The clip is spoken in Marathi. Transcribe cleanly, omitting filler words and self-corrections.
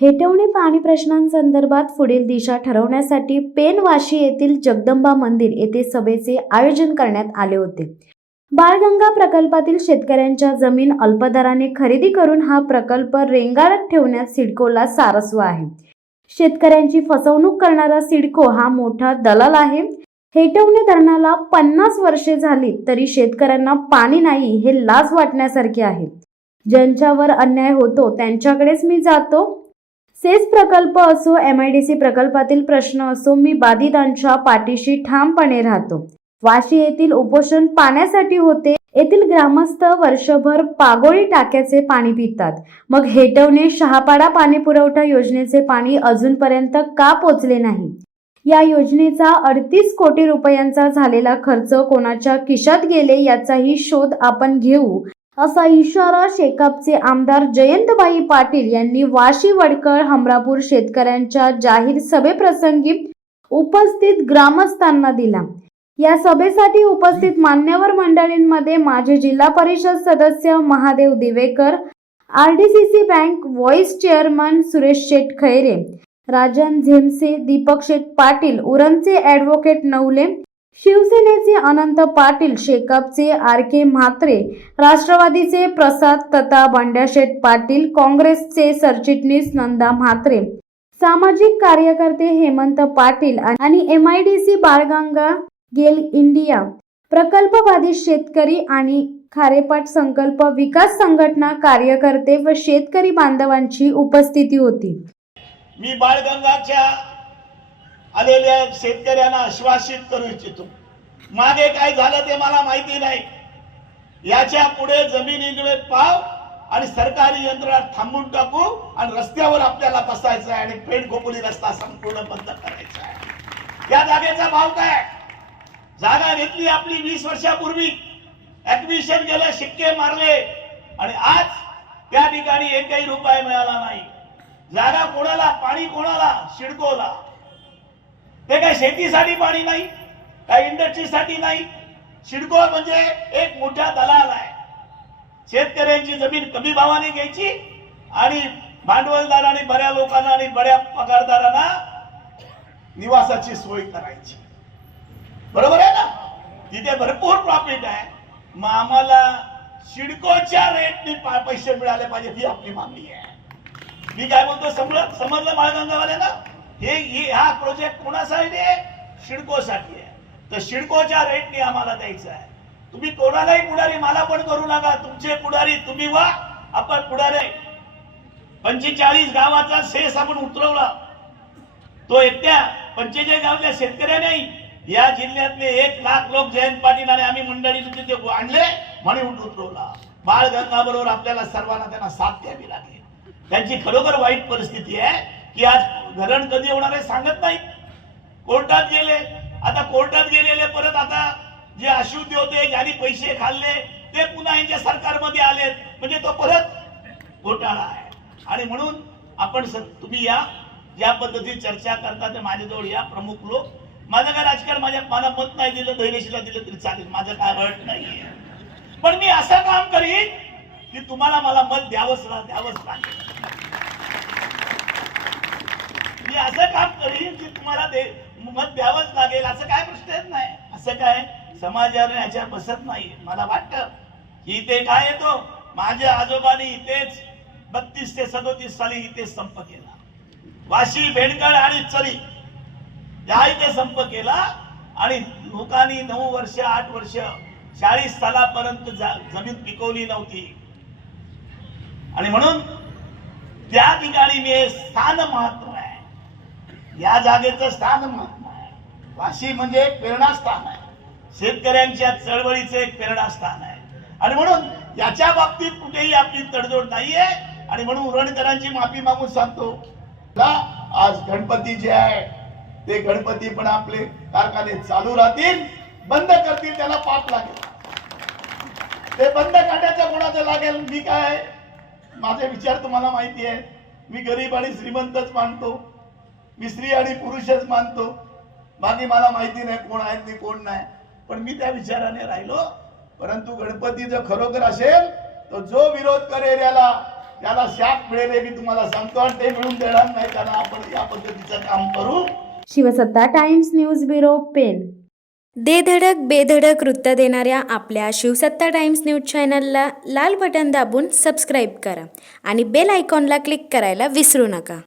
हेटवणे पाणी प्रश्नांसंदर्भात पुढील दिशा ठरवण्यासाठी पेन वाशी येथील जगदंबा मंदिर येथे सभेचे आयोजन करण्यात आले होते। बाळगंगा प्रकल्पातील शेतकऱ्यांच्या जमीन अल्पदराने खरेदी करून हा प्रकल्प रेंगाळत ठेवण्यात सिडकोला सारस्व आहे। शेतकऱ्यांची फसवणूक करणारा सिडको हा मोठा दलाल आहे। हेटवणे धरणाला 50 वर्षे झाली तरी शेतकऱ्यांना पाणी नाही हे लाज वाटण्यासारखे आहे। ज्यांच्यावर अन्याय होतो त्यांच्याकडेच मी जातो। सेस प्रकल्प असो, MIDC प्रकल्पातील प्रश्न असो, मी बाधितांच्या पाठीशी ठामपणे राहतो। वाशी येथील उपोषण पाण्यासाठी होते। येथील ग्रामस्थ वर्षभर पागोळी टाक्याचे पाणी पितात, मग हेटवणे शहापाडा पाणी पुरवठा योजनेचे पाणी अजूनपर्यंत का पोचले नाही? या योजनेचा 38 कोटी रुपयांचा झालेला खर्च कोणाच्या खिशात गेले याचाही शोध आपण घेऊ, असा इशारा शेकापचे आमदार जयंतबाई पाटील यांनी वाशी, वडखळ, हमरापूर शेतकऱ्यांच्या जाहीर सभेप्रसंगी उपस्थित ग्रामस्थांना दिला। या सभेसाठी उपस्थित मान्यवर मंडळींमध्ये माजी जिल्हा परिषद सदस्य Mahadev Divekar, RDCC bank vice chairman Suresh Sheth Khaire, Rajan Zemse, Deepak Sheth Patil, उरणचे ॲडव्होकेट नवले, शिवसेनेचे अनंत पाटील, शेकापचे RK म्हात्रे, राष्ट्रवादीचे प्रसाद तथा बंड्याशेठ पाटील, काँग्रेसचे सरचिटणीस नंदा म्हात्रे, सामाजिक कार्यकर्ते हेमंत पाटील आणि MIDC बाळगंगा गेल इंडिया, प्रकल्प बाधित शेतकरी आणि खारेपाट संकल्प विकास संघटना कार्यकर्ते व शेतकरी बांधवांची उपस्थिती होती। मी बाळगंगाच्या आलेल्या शेतकऱ्यांना आश्वासित करू इच्छितो, मागे काय झालं ते मला माहिती नाही। याच्या पुढे जमिनीकडे पाव आणि सरकारी यंत्रणा थांबून टाकू आणि रस्त्यावर आपल्याला बसायचं आहे आणि पेठखोपोली रस्ता संपूर्ण बंद करायचा आहे। या जागेचा भाव काय? जागा घेतली आपली 20 वर्षापूर्वी, ऍक्विजिशन केलं, शिक्के मारले आणि आज त्या ठिकाणी एकही रुपया मिळाला नाही। जागा कोणाला? पाणी कोणाला? सिडकोला। ते काय शेतीसाठी पाणी नाही, काय इंडस्ट्रीसाठी नाही। सिडको म्हणजे एक मोठा दलाल आहे। शेतकऱ्यांची जमीन कमी भावाने घ्यायची आणि भांडवलदारांनी बऱ्या लोकांना आणि बड्या पगारदारांना निवासाची सोय करायची। बरोबर आहे ना? तिथे भरपूर प्रॉफिट आहे। मग आम्हाला सिडकोच्या रेटने पैसे मिळाले पाहिजे ही आपली मागणी आहे। मी काय बोलतो समजलं बाळगंगावाल्यांना? हा प्रोजेक्ट कोणासाठी आहे? सिडकोसाठी आहे। तर सिडकोच्या रेटने आम्हाला द्यायचं आहे। तुम्ही कोणालाही पुढारी मला पण करू नका, तुमचे पुढारी तुम्ही व्हा, आपण पुढारी। 45 गावाचा सेस आपण उतरवला, तो एकट्या 45 गावातल्या शेतकऱ्याने या जिल्ह्यातले 1 लाख लोक जयंत पाटील आणि आम्ही मंडळी तिथे आणले म्हणून उतरवला। बाळगंगा बरोबर आपल्याला सर्वांना त्यांना साथ द्यावी लागेल। त्यांची खरोखर वाईट परिस्थिती आहे की आज धरण कधी होणार आहे सांगत नाही। कोर्टात गेले, आता कोर्टात गेलेले परत आता जे अशुद्ध होते, ज्यांनी पैसे खाल्ले ते पुन्हा यांच्या सरकारमध्ये आलेत, म्हणजे तो परत घोटाळा आहे। आणि म्हणून आपण तुम्ही या ज्या पद्धतीने चर्चा करता ते माझ्याजवळ या प्रमुख लोक। माझं काय राजकारण, मला मत नाही दिलं, धैर्यशीला दिलं तरी चालेल, माझं काय हट नाहीये। पण मी असं काम करीन की तुम्हाला मला मत द्यावंच लागेल। मी असं काम करीन की तुम्हाला मत द्यावंच लागेल, असं काय प्रश्नच नाही। असं काय समाजाने याच्या बसत नाही। मला वाटतं की इथे काय येतो, माझ्या आजोबांनी इथेच 32 ते 37 साली इथेच संप केला। वाशी, भेंडगड आणि चरी या इथे संप केला आणि लोकांनी 9 वर्ष 8 वर्ष 40 सालापर्यंत जमीन पिकवली नव्हती। आणि म्हणून त्या ठिकाणी मी स्थान महत्व आहे, या जागेचं स्थान महत्व आहे। वाशी म्हणजे एक प्रेरणास्थान आहे, शेतकऱ्यांच्या चळवळीचे एक प्रेरणास्थान आहे। आणि म्हणून याच्या बाबतीत कुठेही आपली तडजोड नाहीये। आणि म्हणून उरणकरांची माफी मागून सांगतो, आज गणपती जे आहे ते गणपती पण आपले कारखाने चालू राहतील, बंद करतील त्याला पाप लागेल। ते बंद करण्याचं कोणाचं लागेल? मी काय, माझे विचार तुम्हाला माहिती आहे। मी गरीब आणि श्रीमंतच मानतो, मी स्त्री आणि पुरुषच मानतो, बाकी मला माहिती नाही कोण आहेत आणि कोण नाही। पण मी त्या विचाराने राहिलो। परंतु गणपती जर खरोखर असेल तर जो विरोध करेल याला त्याला शाप मिळेल हे मी तुम्हाला सांगतो आणि ते मिळून देणार नाही त्याला आपण या पद्धतीचं काम करू. शिवसत्ता टाइम्स न्यूज ब्युरो पेन. दे धडक बेधडक वृत्त देणाऱ्या आपल्या शिवसत्ता टाइम्स न्यूज चॅनलला लाल बटन दाबून सबस्क्राईब करा आणि बेल आयकॉनला क्लिक करायला विसरू नका.